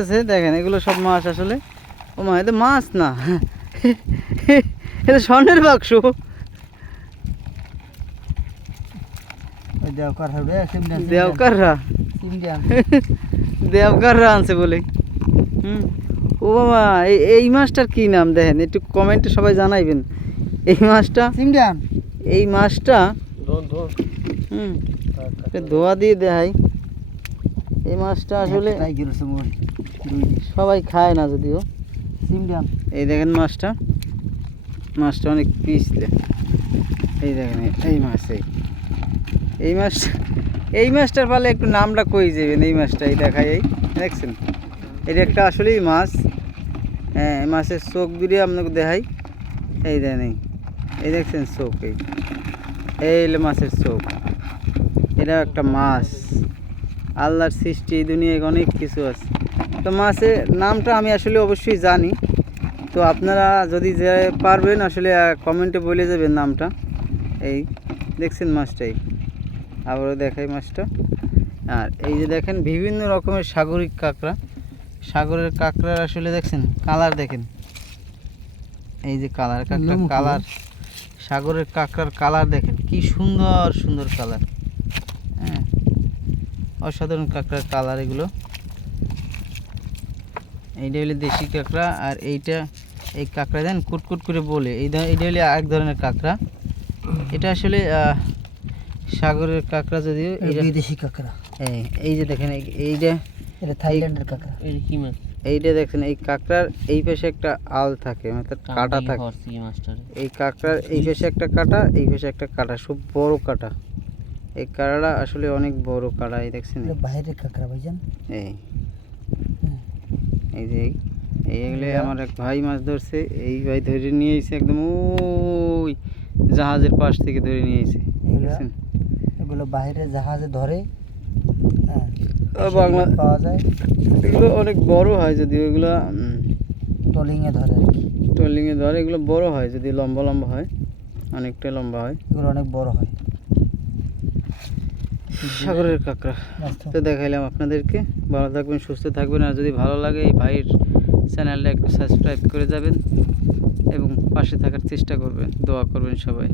আছে দেখেন এগুলো সব মাছ আসলে। ও মা, এটা মাছ না, এটা স্বর্ণের বাক্স। দেওকাররা দেওকাররা আনছে বলে। ও বাবা, এই মাছটার কি নাম দেখেন, একটু কমেন্টে সবাই জানাইবেন। এই মাছটা এই মাছটা ধোয়া দিয়ে দেয়। এই মাছটা আসলে সবাই খায় না যদিও। এই দেখেন মাছটা অনেক পিছলে। এই দেখেন এই মাছ, এই মাছটার পালে একটু নামটা কই যাবেন। এই মাছটা এই দেখাই, এই দেখছেন, এটা একটা আসলেই মাছ। হ্যাঁ, এই মাছের চোখ দুটো আপনাকে দেখাই। এই দেখেন, এই দেখছেন চোখ, এই হলো মাছের চোখ। এটা একটা মাছ। আল্লাহর সৃষ্টি, এই দুনিয়ায় অনেক কিছু আছে। তো মাছের নামটা আমি আসলে অবশ্যই জানি। তো আপনারা যদি যে পারবেন আসলে কমেন্টে বলে যাবেন নামটা। এই দেখছেন মাছটাই, আবারও দেখাই মাছটা। আর এই যে দেখেন বিভিন্ন রকমের সাগরিক কাঁকড়া। সাগরের কাঁকড়ার আসলে দেখছেন কালার দেখেন, এই যে কালার কাঁকড়া কালার, সাগরের কাঁকড়ার কালার দেখেন কি সুন্দর সুন্দর কালার। হ্যাঁ, অসাধারণ কাঁকড়ার কালার এগুলো। এইটা হলো দেশি কাঁকড়া। আর এইটা, এই কাঁকড়া দেন কুটকুট করে বলে, এইটা হলো এক ধরনের কাঁকড়া। এটা আসলে সাগরের কাঁকড়া, যদিও এটা বিদেশি কাঁকড়া। এই যে দেখেন এইটা, এটা থাইল্যান্ডের কাঁকড়া। এটা কি মাছ? এইটা দেখেন, এই কাঁকড়ার এই পাশে একটা আল থাকে, মানে কাঁটা থাকে। এই কাঁকড়ার এই পাশে একটা কাঁটা, এই পাশে একটা কাঁটা, খুব বড় কাঁটা। এই কাঁকড়া আসলে অনেক বড় কাঁটা। এই দেখছেন বাইরের কাঁকড়া ভাইজান। এই যে এইগুলো আমার এক ভাই মাছ ধরছে। এই ভাই ধরে নিয়ে এসে একদম ওই জাহাজের পাশ থেকে ধরে নিয়ে এসে। এগুলো বাইরে জাহাজে ধরে, বাংলা পাওয়া যায়। এগুলো অনেক বড় হয়, যদিও এগুলো ট্রলিংয়ে ধরে আর কি। ট্রলিংয়ে ধরে, এগুলো বড় হয়, যদি লম্বা লম্বা হয়, অনেকটা লম্বা হয়, এগুলো অনেক বড় হয়। সাগরের কাঁকড়া তো দেখাইলাম আপনাদেরকে। ভালো থাকবেন, সুস্থ থাকবেন। আর যদি ভালো লাগে এই ভাইয়ের চ্যানেলটা একটু সাবস্ক্রাইব করে যাবেন এবং পাশে থাকার চেষ্টা করবেন। দোয়া করবেন সবাই।